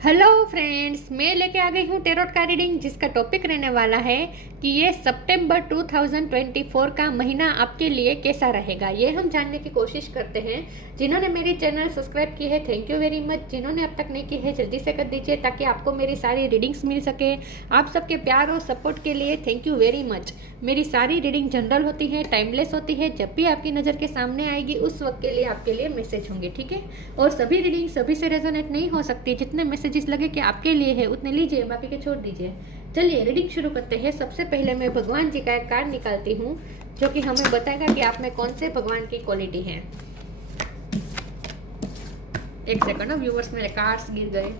Hello friends, मैं लेके आ गई हूँ टेरोट का रीडिंग, जिसका टॉपिक रहने वाला है कि ये सितंबर 2024 का महीना आपके लिए कैसा रहेगा। ये हम जानने की कोशिश करते हैं। जिन्होंने मेरी चैनल सब्सक्राइब की है, थैंक यू वेरी मच। जिन्होंने अब तक नहीं की है, जल्दी से कर दीजिए ताकि आपको मेरी सारी रीडिंग्स मिल सके। आप सबके प्यार और सपोर्ट के लिए थैंक यू वेरी मच। मेरी सारी रीडिंग जनरल होती है, टाइमलेस होती है। जब भी आपकी नज़र के सामने आएगी उस वक्त के लिए आपके लिए मैसेज होंगे, ठीक है। और सभी रीडिंग सभी से रेजोनेट नहीं हो सकती। जितने मैसेजेस लगे कि आपके लिए है उतने लीजिए, बाकी के छोड़ दीजिए। चलिए रीडिंग शुरू करते हैं। सबसे पहले मैं भगवान जी का एक कार्ड निकालती हूँ जो कि हमें बताएगा कि आप में कौन से भगवान की क्वालिटी है। एक सेकंड, व्यूअर्स मेरे कार्ड्स गिर गए।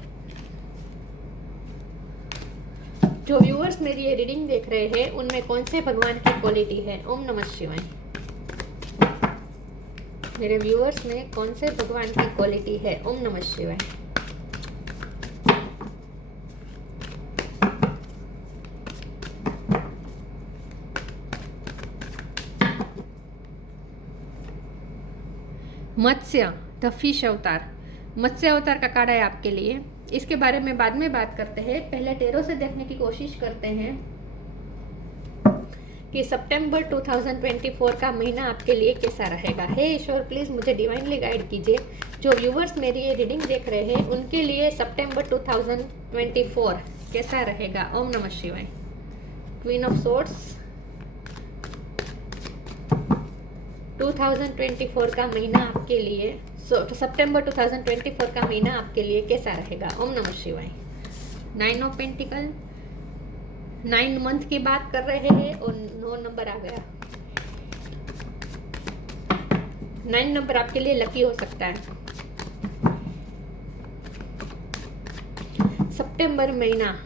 जो व्यूअर्स मेरी ये रीडिंग देख रहे हैं उनमें कौन से भगवान की क्वालिटी है। ओम नमः शिवाय। मेरे व्यूअर्स में कौन से भगवान की क्वालिटी है। ओम नमः शिवाय। मत्स्य, द फिश अवतार। मत्स्य अवतार का कार्ड है आपके लिए। इसके बारे में बाद में बात करते हैं। पहले टेरो से देखने की कोशिश करते हैं कि सितंबर 2024 का महीना आपके लिए कैसा रहेगा। हे ईश्वर, प्लीज़ मुझे डिवाइनली गाइड कीजिए। जो व्यूवर्स मेरी ये रीडिंग देख रहे हैं उनके लिए सितंबर 2024 कैसा रहेगा। ओम नमः शिवाय। Queen of swords. 2024 का महीना आपके लिए, सितंबर 2024 का महीना आपके लिए कैसा रहेगा। ओम नमः शिवाय। 9 ऑफ पेंटिकल। 9 मंथ की बात कर रहे हैं और 9 नंबर आ गया। 9 नंबर आपके लिए लकी हो सकता है। सितंबर महीना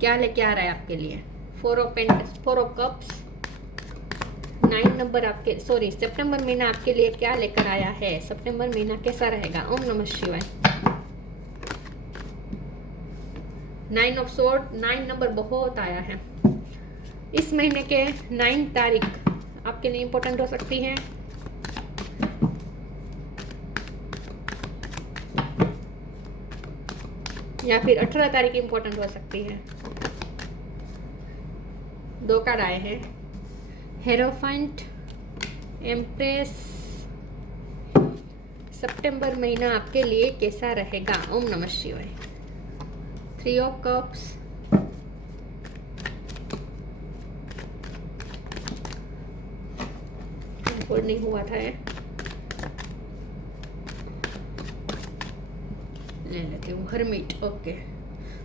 क्या लेके आ रहा है आपके लिए। 4 ऑफ कप्स। 9 नंबर आपके, सितंबर महीना आपके लिए क्या लेकर आया है। सितंबर महीना कैसा रहेगा। ओम नमः शिवाय। 9 ऑफ सोर्ड। 9 नंबर बहुत आया है। इस महीने के 9 तारीख आपके लिए इम्पोर्टेंट हो सकती है। या फिर 18 तारीख इम्पोर्टेंट हो सकती है। 2 कार्ड आए हैं। Hierophant, empress. सितंबर महीना आपके लिए कैसा रहेगा। ओम नमः शिवाय। 3 ऑफ कप्स। नहीं हुआ था ये, ले लेती हूँ। Hermit, okay.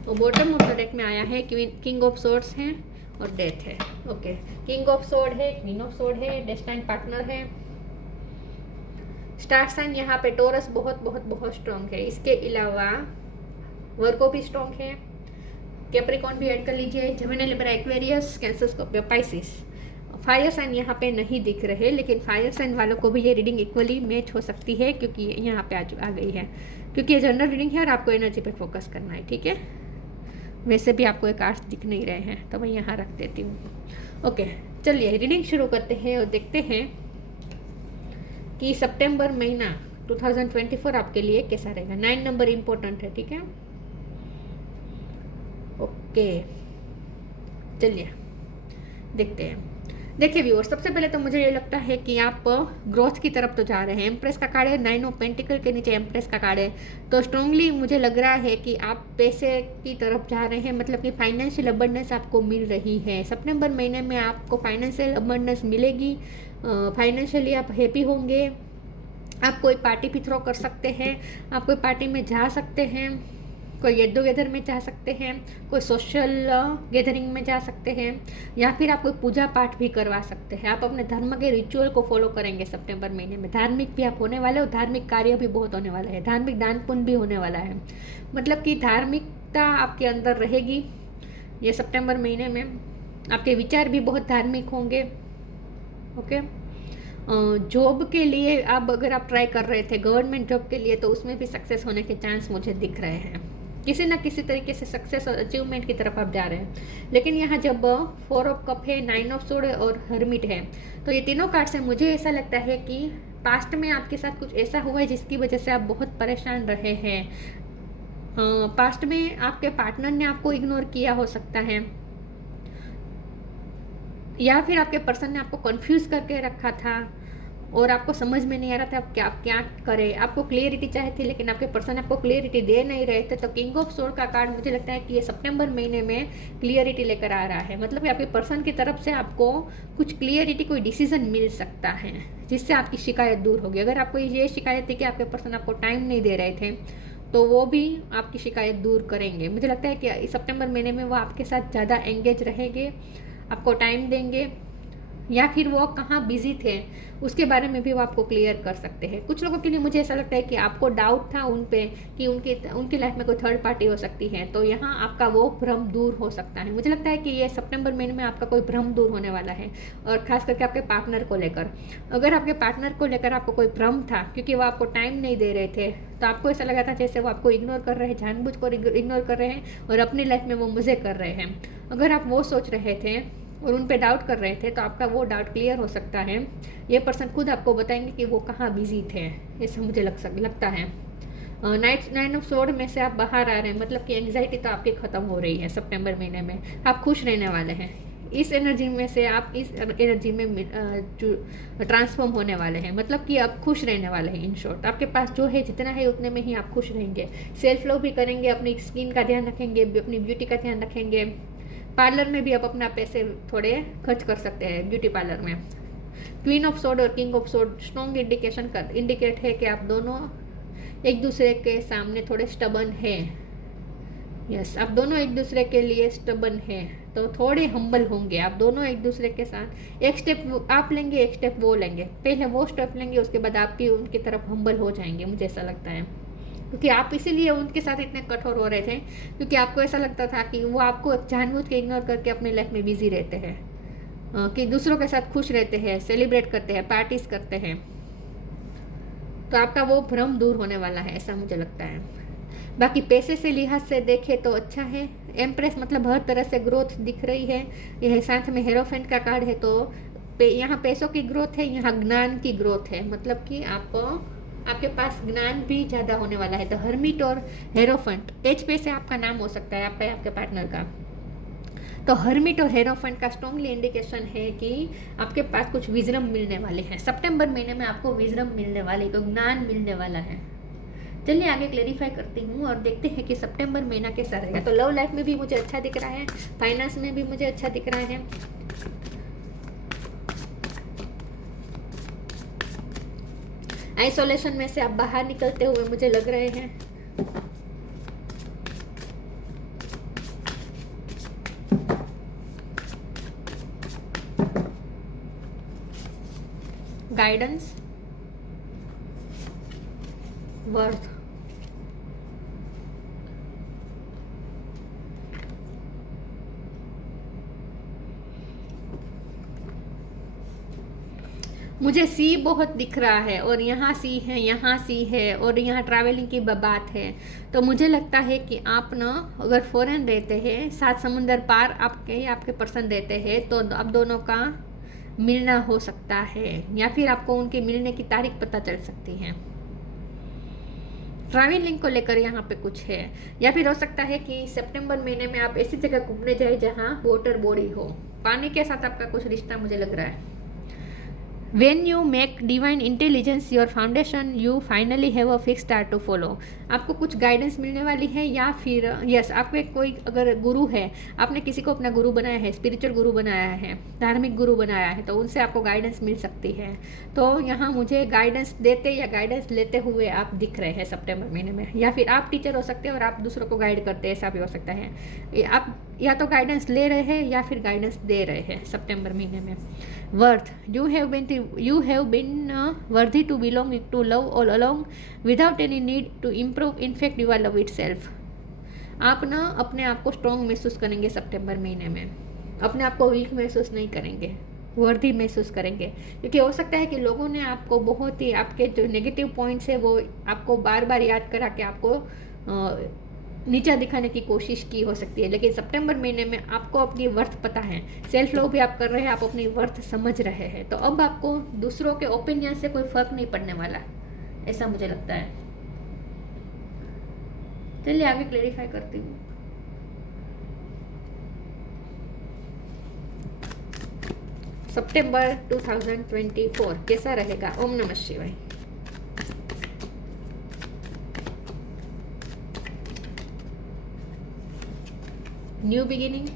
तो बॉटम ऑफ द डेक में आया है किंग ऑफ सोर्ड्स है और डेथ है। ओके, किंग ऑफ सोर्ड है, क्वीन ऑफ सोर्ड है, डेस्टाइन पार्टनर है। स्टार साइन यहाँ पे टोरस बहुत बहुत बहुत स्ट्रॉन्ग है। इसके अलावा वर्गो भी स्ट्रॉन्ग है। कैप्रिकॉन भी ऐड कर लीजिए। Gemini, Libra, Aquarius, Cancer, Scorpio, Pisces. Fire sign यहाँ पे नहीं दिख रहे, लेकिन फायर साइन वालों को भी ये रीडिंग इक्वली मैच हो सकती है क्योंकि यहाँ पे आ गई है। क्योंकि ये जनरल रीडिंग है और आपको एनर्जी पे फोकस करना है, ठीक है। वैसे भी आपको एक आर्ट्स दिख नहीं रहे हैं तो मैं यहाँ रख देती हूँ। ओके, चलिए रीडिंग शुरू करते हैं और देखते हैं कि सितंबर महीना 2024 आपके लिए कैसा रहेगा। 9 नंबर इम्पोर्टेंट है, ठीक है। ओके, चलिए देखते हैं। देखिए व्यूअर, सबसे पहले तो मुझे ये लगता है कि आप ग्रोथ की तरफ तो जा रहे हैं। एम्प्रेस का कार्ड है, 9 ऑफ पेंटिकल के नीचे एम्प्रेस का कार्ड है। तो स्ट्रांगली मुझे लग रहा है कि आप पैसे की तरफ जा रहे हैं, मतलब कि फाइनेंशियल अबंडेंस आपको मिल रही है। सितंबर महीने में आपको फाइनेंशियल अबंडेंस मिलेगी। फाइनेंशियली आप हैप्पी होंगे। आप कोई पार्टी भी थ्रो कर सकते हैं, आप कोई पार्टी में जा सकते हैं, कोई गेट टुगेदर में जा सकते हैं, कोई सोशल गैदरिंग में जा सकते हैं, या फिर आप कोई पूजा पाठ भी करवा सकते हैं। आप अपने धर्म के रिचुअल को फॉलो करेंगे सितंबर महीने में। धार्मिक भी आप होने वाले हो, धार्मिक कार्य भी बहुत होने वाला है, धार्मिक दान पुण्य भी होने वाला है। मतलब कि धार्मिकता आपके अंदर रहेगी ये सितंबर महीने में। आपके विचार भी बहुत धार्मिक होंगे। ओके, जॉब के लिए अगर आप ट्राई कर रहे थे गवर्नमेंट जॉब के लिए, तो उसमें भी सक्सेस होने के चांस मुझे दिख रहे हैं। किसी ना किसी तरीके से सक्सेस और अचीवमेंट की तरफ आप जा रहे हैं। लेकिन यहाँ जब 4 ऑफ कप है, 9 ऑफ सोड और हर्मिट है, तो ये तीनों कार्ड से मुझे ऐसा लगता है कि पास्ट में आपके साथ कुछ ऐसा हुआ है जिसकी वजह से आप बहुत परेशान रहे हैं। पास्ट में आपके पार्टनर ने आपको इग्नोर किया हो सकता है, या फिर आपके पर्सन ने आपको कंफ्यूज करके रखा था और आपको समझ में नहीं आ रहा था आप क्या करें। आपको क्लियरिटी चाहिए थी लेकिन आपके पर्सन आपको क्लियरिटी दे नहीं रहे थे। तो किंग ऑफ सोर्ड का कार्ड मुझे लगता है कि ये सितंबर महीने में क्लियरिटी लेकर आ रहा है। मतलब कि आपके पर्सन की तरफ से आपको कुछ क्लियरिटी, कोई डिसीजन मिल सकता है जिससे आपकी शिकायत दूर होगी। अगर आपको ये शिकायत थी कि आपके पर्सन आपको टाइम नहीं दे रहे थे तो वो भी आपकी शिकायत दूर करेंगे। मुझे लगता है कि इस सितंबर महीने में वो आपके साथ ज़्यादा एंगेज रहेंगे, आपको टाइम देंगे, या फिर वो कहाँ बिजी थे उसके बारे में भी वो आपको क्लियर कर सकते हैं। कुछ लोगों के लिए मुझे ऐसा लगता है कि आपको डाउट था उन पे कि उनकी लाइफ में कोई थर्ड पार्टी हो सकती है, तो यहाँ आपका वो भ्रम दूर हो सकता है। मुझे लगता है कि ये सितंबर महीने में आपका कोई भ्रम दूर होने वाला है, और खास करके आपके पार्टनर को लेकर। अगर आपके पार्टनर को लेकर आपको कोई भ्रम था क्योंकि वो आपको टाइम नहीं दे रहे थे, तो आपको ऐसा लगा था जैसे वो आपको इग्नोर कर रहे हैं, जानबूझकर इग्नोर कर रहे हैं और अपनी लाइफ में वो मज़े कर रहे हैं। अगर आप वो सोच रहे थे और उन पे डाउट कर रहे थे तो आपका वो डाउट क्लियर हो सकता है। ये पर्सन खुद आपको बताएंगे कि वो कहाँ बिजी थे, ऐसा मुझे लगता है। नाइन ऑफ सोर्ड में से आप बाहर आ रहे हैं, मतलब कि एंग्जाइटी तो आपकी ख़त्म हो रही है। सितंबर महीने में आप खुश रहने वाले हैं। इस एनर्जी में से आप इस एनर्जी में ट्रांसफॉर्म होने वाले हैं, मतलब कि आप खुश रहने वाले हैं। इन शॉर्ट आपके पास जो है जितना है उतने में ही आप खुश रहेंगे। सेल्फ लव भी करेंगे, अपनी स्किन का ध्यान रखेंगे, अपनी ब्यूटी का ध्यान रखेंगे। पार्लर में भी आप अपना पैसे थोड़े खर्च कर सकते हैं, ब्यूटी पार्लर में। क्वीन ऑफ सोर्ड और king of sword strong indicate है कि आप दोनों एक दूसरे के सामने थोड़े स्टबन हैं। यस, आप दोनों एक दूसरे के लिए स्टबन हैं, तो थोड़े हम्बल होंगे आप दोनों एक दूसरे के साथ। एक स्टेप आप लेंगे, एक स्टेप वो लेंगे, पहले वो स्टेप लेंगे, उसके बाद आप भी उनकी तरफ हम्बल हो जाएंगे, मुझे ऐसा लगता है। क्योंकि आप इसीलिए उनके साथ इतने कठोर हो रहे थे क्योंकि आपको ऐसा लगता था कि वो आपको जानबूझ के इग्नोर करके अपनी लाइफ में बिजी रहते हैं, कि दूसरों के साथ खुश रहते हैं, सेलिब्रेट करते हैं, पार्टीज करते हैं। तो आपका वो भ्रम दूर होने वाला है, ऐसा मुझे लगता है। बाकी पैसे से लिहाज से देखें तो अच्छा है। एम्प्रेस मतलब हर तरह से ग्रोथ दिख रही है। यह साथ में हेरोफेंट का कार्ड है, तो यहाँ पैसों की ग्रोथ है, यहाँ ज्ञान की ग्रोथ है। मतलब कि आपके पास ज्ञान भी ज़्यादा होने वाला है। तो हर्मिट और हेरोफेंट, एच पे से आपका नाम हो सकता है, आपके पार्टनर का। तो हर्मिट और हेरोफेंट का स्ट्रॉन्गली इंडिकेशन है कि आपके पास कुछ विजडम मिलने वाले हैं। सितंबर महीने में आपको विजडम मिलने वाले, तो ज्ञान मिलने वाला है। चलिए आगे क्लेरिफाई करती हूँ और देखते हैं कि सितंबर महीना कैसा रहेगा। तो लव लाइफ में भी मुझे अच्छा दिख रहा है, फाइनेंस में भी मुझे अच्छा दिख रहा है। आइसोलेशन में से आप बाहर निकलते हुए मुझे लग रहे हैं। गाइडेंस, वर्थ, मुझे सी बहुत दिख रहा है, और यहाँ सी है, यहाँ सी है, और यहाँ ट्रैवलिंग की बात है। तो मुझे लगता है कि आप ना अगर फॉरेन रहते हैं, 7 समुंदर पार आपके पर्सन रहते हैं, तो आप दोनों का मिलना हो सकता है, या फिर आपको उनके मिलने की तारीख पता चल सकती है। ट्रैवलिंग को लेकर यहाँ पे कुछ है, या फिर हो सकता है कि सितंबर महीने में आप ऐसी जगह घूमने जाए जहाँ वाटर बॉडी हो, पानी के साथ आपका कुछ रिश्ता मुझे लग रहा है। When you make divine intelligence your foundation, you finally have a fixed star to follow. आपको कुछ गाइडेंस मिलने वाली है, या फिर यस आपके कोई अगर गुरु है, आपने किसी को अपना गुरु बनाया है, स्पिरिचुअल गुरु बनाया है, धार्मिक गुरु बनाया है, तो उनसे आपको गाइडेंस मिल सकती है। तो यहाँ मुझे गाइडेंस देते या गाइडेंस लेते हुए आप दिख रहे हैं सितंबर महीने में, या फिर आप टीचर हो सकते हैं और आप दूसरों को गाइड करते हैं, ऐसा भी हो सकता है। आप या तो गाइडेंस ले रहे हैं या फिर गाइडेंस दे रहे हैं सितंबर महीने में। Worth, you have been worthy to belong to love all along without any need to improve. In fact you are love itself. आप ना अपने आप को स्ट्रॉन्ग महसूस करेंगे सितंबर महीने में, अपने आप को वीक महसूस नहीं करेंगे, वर्दी महसूस करेंगे। क्योंकि हो सकता है कि लोगों ने आपको बहुत ही, आपके जो नेगेटिव पॉइंट्स है वो आपको बार बार याद करा के आपको नीचा दिखाने की कोशिश की हो सकती है, लेकिन सितंबर महीने में आपको अपनी वर्थ पता है, सेल्फ लव भी आप कर रहे हैं, आप अपनी वर्थ समझ रहे हैं, तो अब आपको दूसरों के ओपिनियन से कोई फर्क नहीं पड़ने वाला, ऐसा मुझे लगता है। चलिए आगे क्लेरिफाई करती हूँ। सितंबर 2024 कैसा रहेगा? ओम नमः शिवाय। New beginning,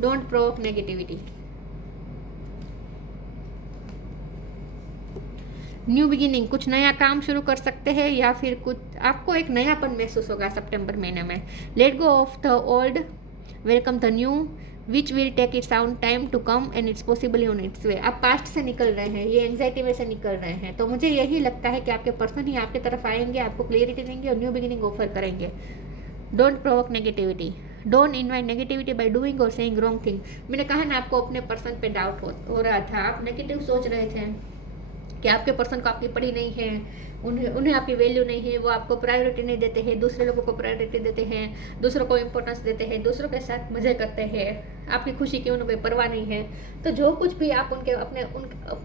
don't provoke negativity. New beginning, कुछ नया काम शुरू कर सकते हैं या फिर कुछ आपको एक नयापन महसूस होगा सितंबर महीने में। Let go of the old, welcome the new, which will take its own time to come and it's possibly on its way. आप पास्ट से निकल रहे हैं, ये एंग्जाइटी में से निकल रहे हैं, तो मुझे यही लगता है कि आपके पर्सन ही आपकी तरफ आएंगे, आपको क्लियरिटी देंगे और न्यू बिगिनिंग ऑफर करेंगे। Don't provoke negativity, don't invite negativity by doing और सेइंग रॉन्ग थिंग। मैंने कहा ना आपको अपने पर्सन पे डाउट हो रहा था, आप नेगेटिव सोच रहे थे कि आपके पर्सन को आपकी पड़ी नहीं है, उन्हें आपकी वैल्यू नहीं है, वो आपको प्रायोरिटी नहीं देते हैं, दूसरे लोगों को प्रायोरिटी देते हैं, दूसरों को इम्पोर्टेंस देते हैं, दूसरों के साथ मजे करते हैं, आपकी खुशी की उन्हें कोई परवाह नहीं है। तो जो कुछ भी आप उनके अपने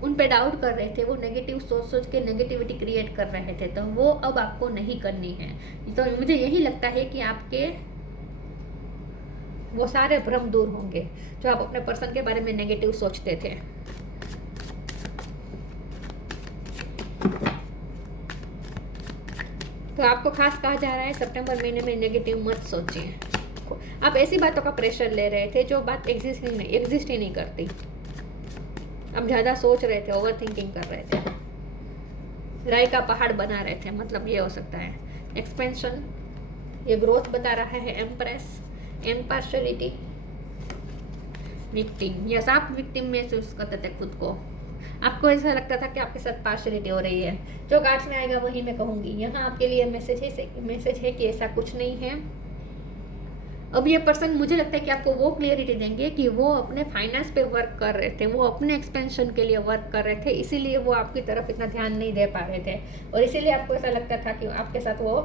उन पे डाउट कर रहे थे, वो नेगेटिव सोच के नेगेटिविटी क्रिएट कर रहे थे, तो वो अब आपको नहीं करनी है। तो मुझे यही लगता है कि आपके वो सारे भ्रम दूर होंगे जो आप अपने पर्सन के बारे में नेगेटिव सोचते थे। तो आपको खास कहा जा रहा है सितंबर महीने में नेगेटिव मत सोचिए। आप ऐसी बातों का प्रेशर ले रहे थे जो बात एग्जिस्ट ही नहीं करती। आप ज़्यादा सोच रहे थे, ओवर थिंकिंग कर रहे थे, राय का पहाड़ बना रहे थे, मतलब ये हो सकता है। एक्सपेंशन, ये ग्रोथ बता रहा है। एम्प्रेस, इम्पार्शियलिटी, विक्टिम, यस आप विक्टिम महसूस करते थे खुद को, आपको ऐसा लगता था कि आपके साथ पार्शलिटी हो रही है। जो कार्ड्स में आएगा वही मैं कहूँगी। यहाँ आपके लिए मैसेज है कि ऐसा कुछ नहीं है। अब ये पर्सन मुझे लगता है कि आपको वो क्लियरिटी देंगे कि वो अपने फाइनेंस पे वर्क कर रहे थे, वो अपने एक्सपेंशन के लिए वर्क कर रहे थे, इसीलिए वो आपकी तरफ इतना ध्यान नहीं दे पा रहे थे और इसीलिए आपको ऐसा लगता था कि आपके साथ वो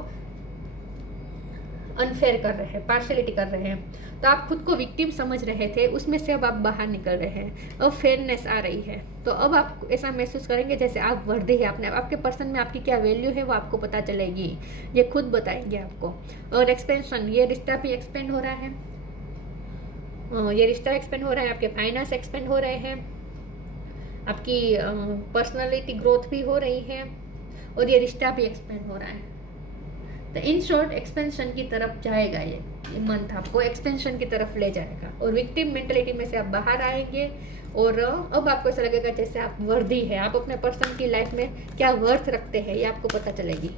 अनफेयर कर रहे हैं, पार्शलिटी कर रहे हैं। तो आप खुद को विक्टिम समझ रहे थे, उसमें से अब आप बाहर निकल रहे हैं, अब फेयरनेस आ रही है। तो अब आप ऐसा महसूस करेंगे जैसे आप वर्दी है अपने आपके पर्सन में, आपकी क्या वैल्यू है वो आपको पता चलेगी, ये खुद बताएंगे आपको। और एक्सपेंशन, ये रिश्ता भी एक्सपेंड हो रहा है, ये रिश्ता एक्सपेंड हो रहा है, आपके फाइनेंस एक्सपेंड हो रहे हैं, आपकी पर्सनालिटी ग्रोथ भी हो रही है और ये रिश्ता भी एक्सपेंड हो रहा है। तो इन शॉर्ट एक्सपेंशन की तरफ जाएगा ये मंथ, आपको एक्सपेंशन की तरफ ले जाएगा और विक्टिम मेंटलिटी में से आप बाहर आएंगे और अब आपको ऐसा लगेगा जैसे आप वर्दी है, आप अपने पर्सन की लाइफ में क्या वर्थ रखते हैं ये आपको पता चलेगी,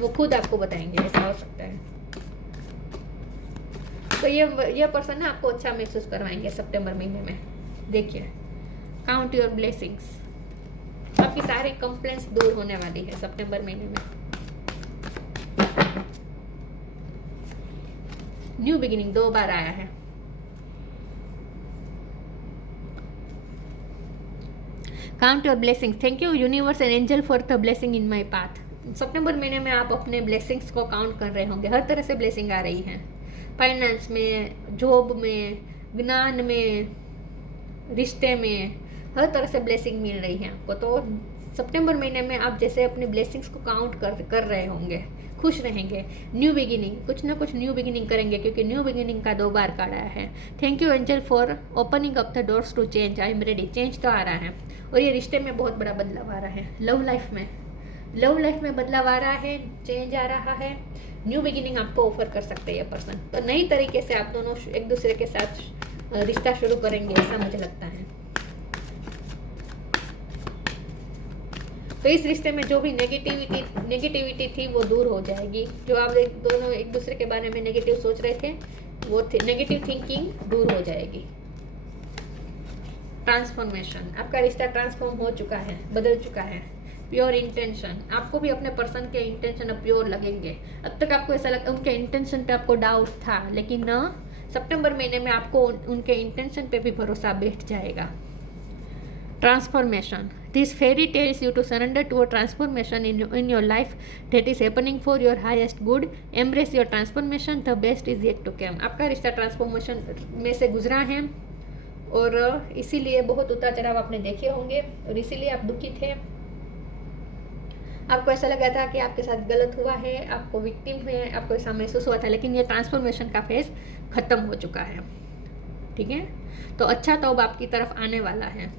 वो खुद आपको बताएंगे, ऐसा हो सकता है। तो ये पर्सन ना आपको अच्छा महसूस करवाएंगे सितंबर महीने में। देखिए, काउंट योर ब्लेसिंग्स, आपकी सारी कंप्लेंट्स दूर होने वाली है सितंबर महीने में। न्यू बिगिनिंग 2 बार आया है। Count your blessings, thank you universe and angel for the blessing in my path. सितंबर महीने में आप अपने ब्लेसिंग्स को काउंट कर रहे होंगे, हर तरह से ब्लेसिंग आ रही है, फाइनेंस में, जॉब में, ज्ञान में, रिश्ते में, हर तरह से ब्लेसिंग मिल रही है आपको। तो सितंबर महीने में आप जैसे अपने ब्लेसिंग्स को काउंट कर रहे होंगे, खुश रहेंगे। न्यू बिगिनिंग, कुछ ना कुछ न्यू बिगिनिंग करेंगे क्योंकि न्यू बिगिनिंग का 2 बार कार्ड आया है। Thank you angel for opening up the doors to change, I am ready. Change तो आ रहा है और ये रिश्ते में बहुत बड़ा बदलाव आ रहा है। लव लाइफ में बदलाव आ रहा है, चेंज आ रहा है, न्यू बिगिनिंग आपको ऑफर कर सकते हैं ये पर्सन। तो नई तरीके से आप दोनों एक दूसरे के साथ रिश्ता शुरू करेंगे, ऐसा मुझे लगता है। तो इस रिश्ते में जो भी नेगेटिविटी थी वो दूर हो जाएगी। जो आप दोनों एक दूसरे के बारे में नेगेटिव सोच रहे थे, वो नेगेटिव थिंकिंग दूर हो जाएगी। ट्रांसफॉर्मेशन, आपका रिश्ता ट्रांसफॉर्म हो चुका है, बदल चुका है। प्योर इंटेंशन, आपको भी अपने पर्सन के इंटेंशन अब प्योर लगेंगे। अब तक आपको ऐसा लगता उनके इंटेंशन पे आपको डाउट था, लेकिन सितंबर महीने में आपको उनके इंटेंशन पे भी भरोसा बैठ जाएगा। Transformation. This fairy tells you to surrender to a transformation in your life that is happening for your highest good. Embrace your transformation. The best is yet to come. आपका रिश्ता ट्रांसफॉर्मेशन में से गुजरा है और इसीलिए बहुत उतार चढ़ाव आपने देखे होंगे और इसीलिए आप दुखी थे। आपको ऐसा लगा था कि आपके साथ गलत हुआ है, आपको विक्टिम हुए, आपको ऐसा महसूस हुआ था, लेकिन ये ट्रांसफॉर्मेशन का फेज ख़त्म हो चुका है। ठीक है, तो अच्छा तो अब आपकी तरफ आने वाला है।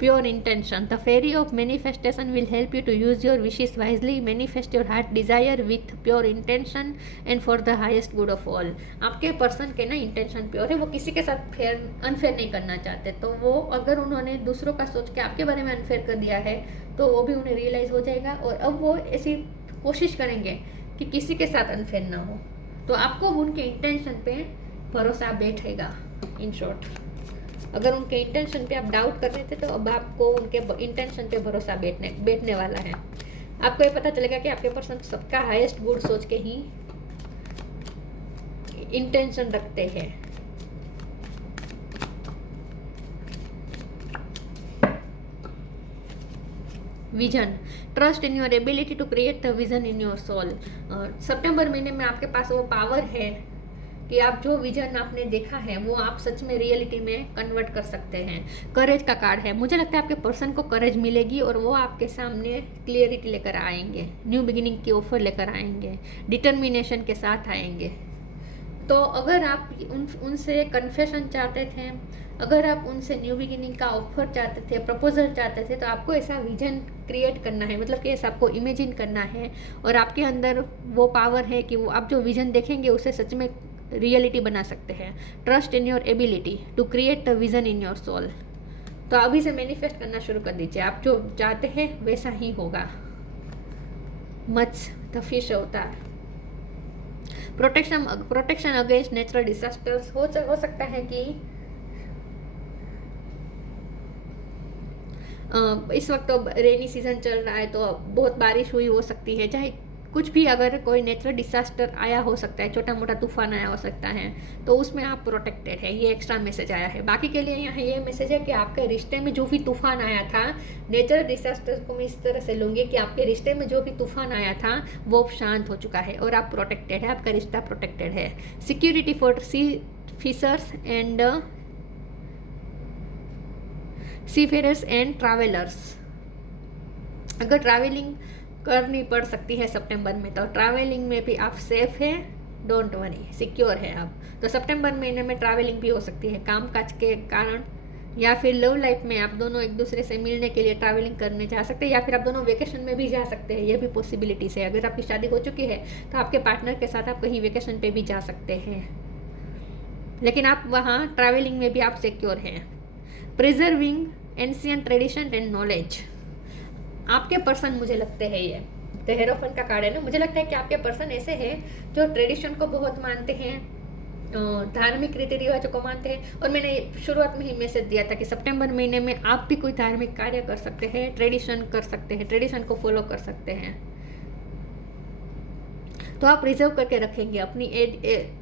Pure intention. The fairy of manifestation will help you to use your wishes wisely. Manifest your heart desire with pure intention and for the highest good of all. आपके पर्सन के ना इंटेंशन प्योर है, वो किसी के साथ unfair नहीं करना चाहते। तो वो अगर उन्होंने दूसरों का सोच के आपके बारे में अनफेयर कर दिया है तो वो भी उन्हें रियलाइज़ हो जाएगा और अब वो ऐसी कोशिश करेंगे कि किसी के साथ अनफेयर ना हो। तो आपको उनके इंटेंशन पे भरोसा बैठेगा। इन शॉर्ट, अगर उनके इंटेंशन पे आप डाउट कर रहे थे तो अब आपको उनके इंटेंशन पे भरोसा बैठने वाला है। आपको ये पता चलेगा कि आपके पर्सन सबका हाईएस्ट गुड सोच के ही इंटेंशन रखते हैं। Vision. Trust in your ability to create the vision in your soul. सितंबर महीने में आपके पास वो पावर है कि आप जो विजन आपने देखा है वो आप सच में रियलिटी में कन्वर्ट कर सकते हैं। करेज का कार्ड है। मुझे लगता है आपके पर्सन को करेज मिलेगी और वो आपके सामने क्लियरिटी लेकर आएंगे, न्यू बिगिनिंग की ऑफर लेकर आएंगे, डिटर्मिनेशन के साथ आएंगे। तो अगर आप उनसे कन्फेशन चाहते थे, अगर आप उनसे न्यू बिगिनिंग का ऑफर चाहते थे, प्रपोजल चाहते थे, तो आपको ऐसा विजन क्रिएट करना है, मतलब कि ऐसा आपको इमेजिन करना है और आपके अंदर वो पावर है कि वो आप जो विजन देखेंगे उसे सच में रियलिटी बना सकते हैं। Trust in your ability to create the vision in your soul. तो अभी से मैनिफेस्ट करना शुरू कर दीजिए, आप जो चाहते हैं वैसा ही होगा। मत्स्य द फिश अवतार. Protection against natural disasters. हो सकता है कि इस वक्त तो रेनी सीजन चल रहा है तो बहुत बारिश हुई हो सकती है, चाहे कुछ भी, अगर कोई नेचुरल डिजास्टर आया हो सकता है, छोटा मोटा तूफान आया हो सकता है, तो उसमें आप प्रोटेक्टेड है। ये एक्स्ट्रा मैसेज आया है। बाकी के लिए यहाँ ये मैसेज है कि आपके रिश्ते में जो भी तूफान आया था, नेचुरल डिजास्टर को मैं इस तरह से लूँगी कि आपके रिश्ते में जो भी तूफान आया था वो शांत हो चुका है और आप प्रोटेक्टेड है, आपका रिश्ता प्रोटेक्टेड है। Security for sea fishers and seafarers and travellers. अगर ट्रैवलिंग करनी पड़ सकती है सितंबर में, तो ट्रैवलिंग में भी आप सेफ है, डोंट वरी, सिक्योर है आप। तो सितंबर महीने में ट्रैवलिंग भी हो सकती है कामकाज के कारण, या फिर लव लाइफ में आप दोनों एक दूसरे से मिलने के लिए ट्रैवलिंग करने जा सकते हैं, या फिर आप दोनों वेकेशन में भी जा सकते हैं। ये भी पॉसिबिलिटीज है। अगर आपकी शादी हो चुकी है तो आपके पार्टनर के साथ आप कहीं वेकेशन पे भी जा सकते हैं, लेकिन आप वहाँ ट्रैवलिंग में भी आप सिक्योर हैं। Preserving ancient tradition and knowledge. आपके पर्सन, मुझे लगते हैं ये द हेरोफेंट का कार्ड है ना, मुझे लगता है कि आपके पर्सन ऐसे हैं जो ट्रेडिशन को बहुत मानते हैं, धार्मिक रीति रिवाजों को मानते हैं। और मैंने शुरुआत में ही मैसेज दिया था कि सितंबर महीने में आप भी कोई धार्मिक कार्य कर सकते हैं, ट्रेडिशन कर सकते हैं, ट्रेडिशन को फॉलो कर सकते हैं। तो आप प्रिजर्व करके रखेंगे अपनी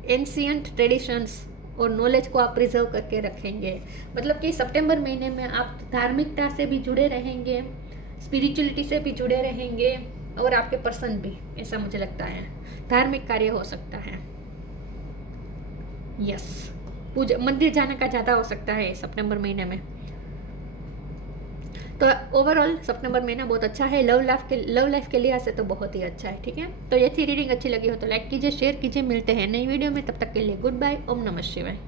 एंशिएंट ट्रेडिशंस और नॉलेज को आप प्रिजर्व करके रखेंगे। मतलब कि सितंबर महीने में आप धार्मिकता से भी जुड़े रहेंगे, स्पिरिचुअलिटी से भी जुड़े रहेंगे और आपके पर्सन भी, ऐसा मुझे लगता है। धार्मिक कार्य हो सकता है, यस, पूजा मंदिर जाने का ज़्यादा हो सकता है सितंबर महीने में। तो ओवरऑल सितंबर महीना बहुत अच्छा है लव लाइफ के लिहाज से, तो बहुत ही अच्छा है। ठीक है, तो ये थी रीडिंग। अच्छी लगी हो तो लाइक कीजिए, शेयर कीजिए। मिलते हैं नई वीडियो में, तब तक के लिए गुड बाय। ओम नमः शिवाय।